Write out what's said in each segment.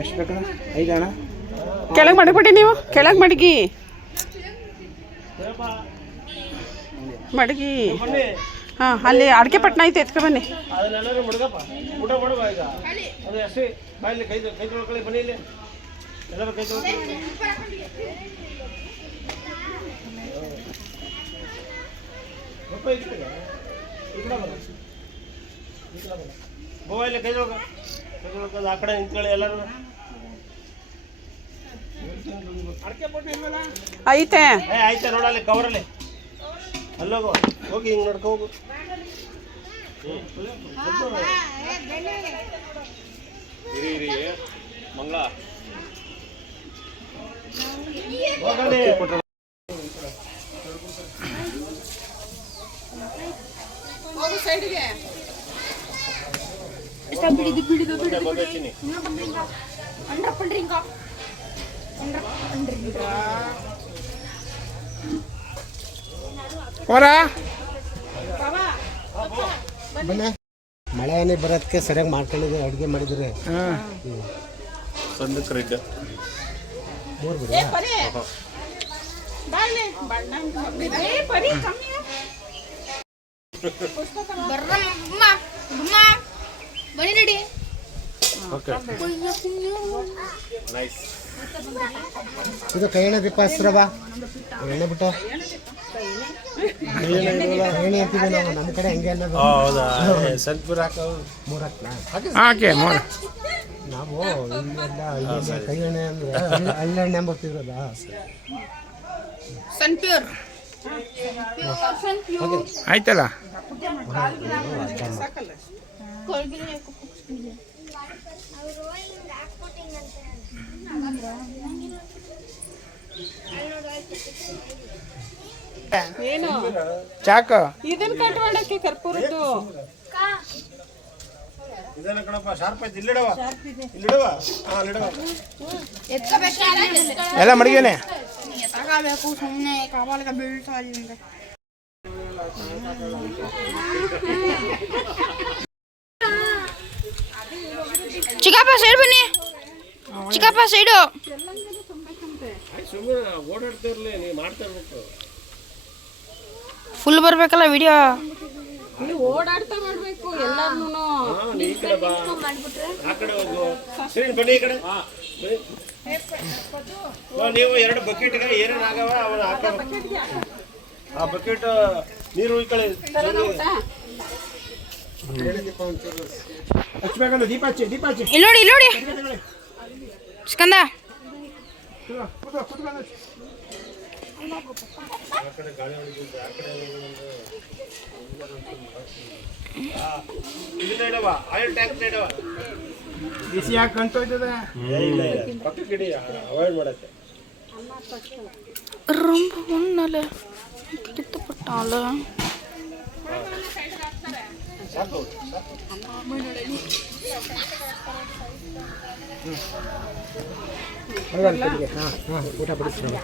ಎಷ್ಟು ಬೇಕಣ್ಣ? 5 ಅಣ್ಣ. ಕೆಳಗೆ ಮಡಗ್ಬಿಡಿ, ನೀವು ಕೆಳಗೆ ಮಡಗಿ ಮಡಗಿ. ಹಾಂ, ಅಲ್ಲಿ ಅಡಿಕೆ ಪಟ್ಟಣ ಐತೆ, ಎತ್ಕೊ ಬನ್ನಿ. ಆ ಕಡೆ ನಿಂತ್ಕೊಳ್ಳಿ ಎಲ್ಲರೂ. ಐತೆ ಆಯ್ತಾ ನೋಡಲ್ಲಿ ಕವರಲ್ಲಿ ಅಲ್ಲೋಗು, ಹೋಗಿ ಹಿಂಗೆ ನಡ್ಕೊ ಹೋಗು. ಮಂಗಳ ಬನ್ನಿ. ಮಳೆ ಏನೇ ಬರೋದಕ್ಕೆ ಸರಿಯಾಗಿ ಮಾಡ್ಕೊಂಡಿದ್ರೆ ಅಡುಗೆ ಮಾಡಿದ್ರೆ ಸಂದಕ್ಕೆ ರೆಡ್ 3 ಬಿಡಿ. ಇದು ಕೈ ಎಣ್ಣೆ ದೀಪ ಹಸ್ರವ ಎಣ್ಣೆ ಬಿಟ್ಟು ಎಣ್ಣೆ ಅಂತೀವಿ ನಾವು, ನಮ್ಮ ಕಡೆ ಹೆಂಗೆ ಅನ್ನೋದು. ಸ್ವಲ್ಪ ಹಾಕಿ ನಾವು ಇಲ್ಲೆಲ್ಲ ಕೈ ಎಣ್ಣೆ ಅಂದರೆ ಹಳ್ಳೆಣ್ಣೆ ಅಂಬತ್ತಿರೋದ. ಆಯ್ತಲ್ಲ. ಏನು ಚಾಕ ಇದನ್ನ ಕಟ್ ಮಾಡಕ್ಕೆ ಕರ್ಪೂರದ್ದು ಇದನ್ನ ಕಣಪ್ಪ, ಶಾರ್ಪ್ ಐತಿ. ಇಲ್ಲಿಡವ ಇಲ್ಲಿಡವ. ಹಾಂ ಇಲ್ಲಿಡವ. ಎಲ್ಲ ಮಡಗೇನೆ ತಗೋಬೇಕು ಸುಮ್ಮನೆ ಕಾವಾಲಿಗೆ ಬೀಳ್ತಾ ಇಲ್ಲ. ಚಿಕ್ಕಪ್ಪ ಸೈಡ್ ಬನ್ನಿ, ಚಿಕ್ಕಪ್ಪ ಸೈಡು. ಸುಮ್ಮನೆ ಓಡಾಡ್ತಾ ಇರಲಿ, ನೀವು ಮಾಡ್ತಾ ಇರ್ಬೇಕು. ಫುಲ್ ಬರ್ಬೇಕಲ್ಲ ವಿಡಿಯೋ. ನೀವು ಓಡಾಡ್ತಾ ಮಾಡ್ಬೇಕು ಎಲ್ಲಾನು. ಈ ಕಡೆ ಬಾ, ಆ ಕಡೆ ಹೋಗು. ಸರಿ ಬನ್ನಿ ಈ ಕಡೆ. ನೀವು 2 ಬಕೆಟ್ಗೆ ಏನೇನು ಆಗವ ಅವನ್ನ ಹಾಕಬೇಕು. ಆ ಬಕೆಟ್ ನೀರು ಉಯ್ಕೊಳ್ಳಿ. ಹಚ್ಬೇಕಲ್ಲ, ದೀಪ ಹಚ್ಚಿ, ದೀಪ ಹಚ್ಚಿ. ಇಲ್ಲಿ ನೋಡಿ, ಇಲ್ಲಿ ನೋಡಿ ಸ್ಕಂದ. ಇದನ್ನ ಇಡವ, ಆಯಿಲ್ ಟ್ಯಾಂಕ್ ಇಡವ. ಬಿಸಿ ಯಾಕೆ ಕಂತೋಯ್ತದ? ಇಲ್ಲ ಪಕ್ಕಕ್ಕೆ ಇಡಿ, ಅವಾಯ್ಡ್ ಮಾಡತ್ತೆ. ரொம்ப ஒன்னால கிட்டப்பட்டால ಸಾಕು ಊಟ ಬಿಡಿಸ್ತಾರೆ.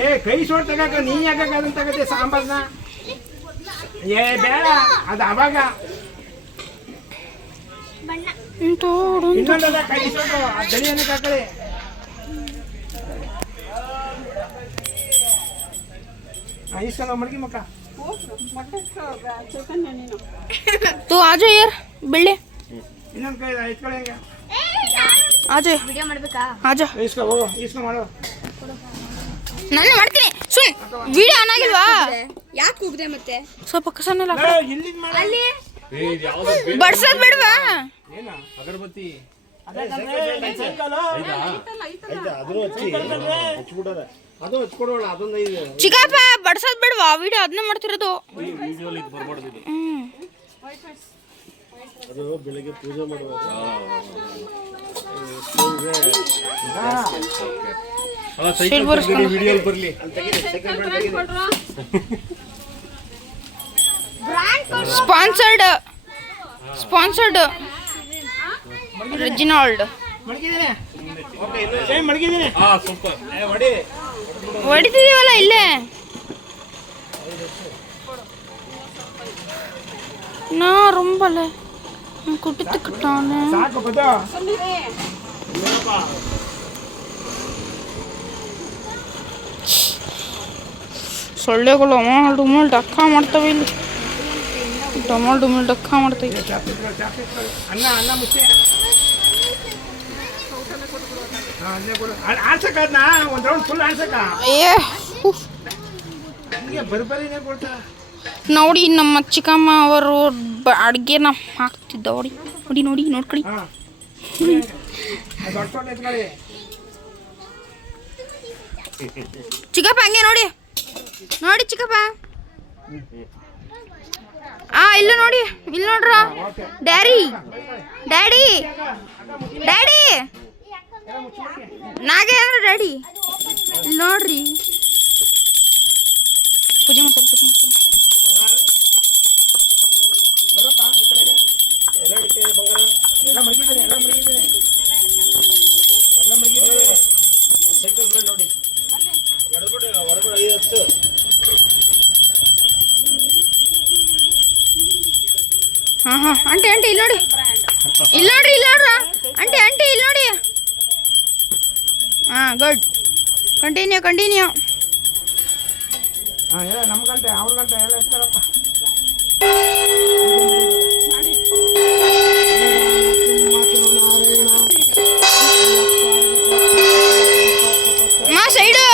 ಏ ಕೈ ಸೋಟ್ ತಗಾಕ, ನೀ ಯಾಕೆ ಅದನ್ನ ತಗತ್ತೆ ಸಾಂಬಾರ್ನ? ಏ ಬೇಡ, ಅದು ಅವಾಗ ಇನ್ನೊಂದದ ಕೈ ಸೋಟು, ಆ ದಣಿಯನ್ನು ಕಾಕಡೆ. इसका मड़की मक्का तू आ जाओ यार बिल्ले ಇನ್ನೊಂದು ಕೈ ಎತ್ಕೊಳ್ಳಿ. आ जाओ ವಿಡಿಯೋ ಮಾಡಬೇಕಾ? आ जाओ. ಇಸ್ಕೊ ಮಾಡು. ನಾನು ಮಾಡ್ತೀನಿ. ಸುನ್ ವಿಡಿಯೋ ಆನ್ ಆಗಿಲ್ವಾ? ಯಾಕೆ ಕೂಗಿದೆ ಮತ್ತೆ? ಸ್ವಲ್ಪ ಕಸನೆಲ್ಲ ಇಲ್ಲಿ ಅಲ್ಲಿ ಬಡ್ಸೋದು ಬೇಡವಾ? ಏನ ಅಗರಬತ್ತಿ ಆಯ್ತಾ, ಅದನ್ನು ಹಚ್ಚಿಬಿಡೋಣ. ಅದು ಹಚ್ಕೊಡೋಣ. ಅದೊಂದು ಐದು ಚಿಕ್ಕಪ್ಪ ಬಡ್ಸೋದು ಬೇಡವಾ? ವಿಡಿಯೋ ಅದನ್ನೇ ಮಾಡ್ತಿರೋದು. ಅದು ಬೆಳಿಗ್ಗೆ ಪೂಜೆ ಮಾಡುವಾಗ ವಿಡಿಯೋ ಬರಲಿ ಅಂತ ಸ್ಪಾನ್ಸರ್ಡ್ ರೆಜಿನಾಲ್ಡ್ ಹೊಡಿತಿದೀವಲ್ಲ ಇಲ್ಲೇ. நான் ரொம்பல குட்டித்துக்கிட்டானே ಸಾಕು ಬದು ಸೊಳ್ಳೆಗಳು ಡಮಾಲ್ ಡುಮಲ್ ಡಕ್ಕ ಮಾಡ್ತವೆ ಇಲ್ಲಿ ಡಮಾಲ್ ಡುಮಲ್ ಡಕ್ಕ ಮಾಡ್ತವೆ ಅನ್ನ ಅನ್ನ ಮುಚ್ಚೆ ಅಲ್ಲೇ ಕೊಡು ಆಡ್ಸಕ್ಕದ್ನ ಒಂದು ರೌಂಡ್ ಫುಲ್ ಆಡ್ಸಕ್ಕ ಏ ಹಂಗೆ ಬರ್ಬರಿನೇ ಕೊಡ್ತಾ ನೋಡಿ ನಮ್ಮ ಚಿಕ್ಕಮ್ಮ ಅವರು ಅಡುಗೆನ ಹಾಕ್ತಿದ್ದ ನೋಡಿ ನೋಡಿ ನೋಡಿ ನೋಡ್ಕೊಳ್ಳಿ ಹಾಂ ದೊಡ್ಡ ಎತ್ಕೊಳ್ಳಿ ಚಿಕ್ಕಪ್ಪ ಹಂಗೆ ನೋಡಿ ನೋಡಿ ಚಿಕ್ಕಪ್ಪ ಇಲ್ಲ ನೋಡಿ ಇಲ್ಲಿ ನೋಡ್ರ ಡ್ಯಾಡಿ ಡ್ಯಾಡಿ ಡ್ಯಾಡಿ ನಾಗೆ ಅಂದ್ರೆ ಡ್ಯಾಡಿ ಇಲ್ಲಿ ನೋಡ್ರಿ ಪೂಜೆ ಮಾಡ್ತಾರೆ ಪೂಜೆ ಮಾಡ್ತಾರೆ ಬರಪ್ಪ ಈ ಕಡೆಗೆ ಎಲ್ಲ ಹಿಡಿಕೆ ಬಂಗಾರ ಎಲ್ಲ ಮಡಗಿದ್ದೇನೆ ಎಲ್ಲ ಮಡಗಿದ್ದೇನೆ ಎಲ್ಲ ಮಡಗಿದ್ದೇನೆ ಸೈಕಲ್ ಬ್ಲೇಡ್ ನೋಡಿ ಹೊರಗಡೆ 50 ಹಾಂ ಆಂಟಿ ಆಂಟಿ ಇಲ್ಲಿ ನೋಡಿ ಇಲ್ಲಿ ನೋಡ್ರಿ ಇಲ್ಲಿ ನೋಡ್ರ ಆಂಟಿ ಆಂಟಿ ಇಲ್ಲಿ ನೋಡಿ ಗುಡ್ ಕಂಟಿನ್ಯೂ ಕಂಟಿನ್ಯೂ ಹಾಂ ಎಲ್ಲ ನಮ್ಮ ಗಂಟೆ ಅವ್ರ ಗಂಟೆ ಎಲ್ಲ ಎತ್ತಾರಪ್ಪ ಮಾ ಸೈಡು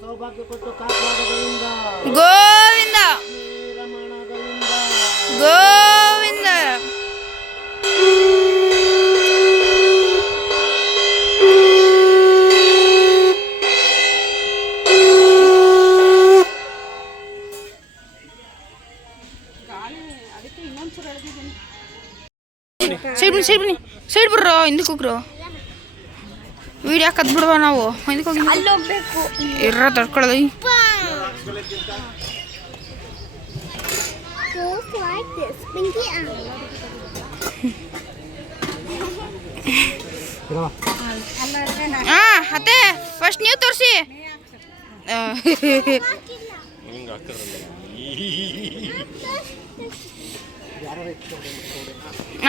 ಸೌಭಾಗ್ಯ ಕೊಟ್ಟು ಕಾಪಾಡೋದ್ರಿಂದ ಗೋವಿಂದ ರಮಣ ಗೋವಿಂದ. ಗೋವಿಂದ. ಸೈಡ್ ಬನ್ನಿ ಸೈಡ್ ಬರ್ರೋ ಹಿಂದಕ್ಕೆ ಹೋಗ್ರು ವಿಡಿಯೋ ಕದ್ ಬಿಡುವ ನಾವು ಹಿಂದಕ್ಕೆ ಹೋಗಿ ಅಲ್ಲಿ ಹೋಗ್ಬೇಕು. ಇರ ತಡ್ಕೊಳ್ಳೋದು ಅತ್ತೆ ಫಸ್ಟ್ ನೀವು ತೋರಿಸಿ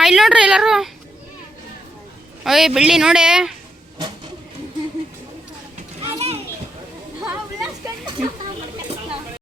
ಇಲ್ಲಿ ನೋಡ್ರಿ ಎಲ್ಲರೂ ಓಯ್ ಬೆಳ್ಳಿ ನೋಡಿ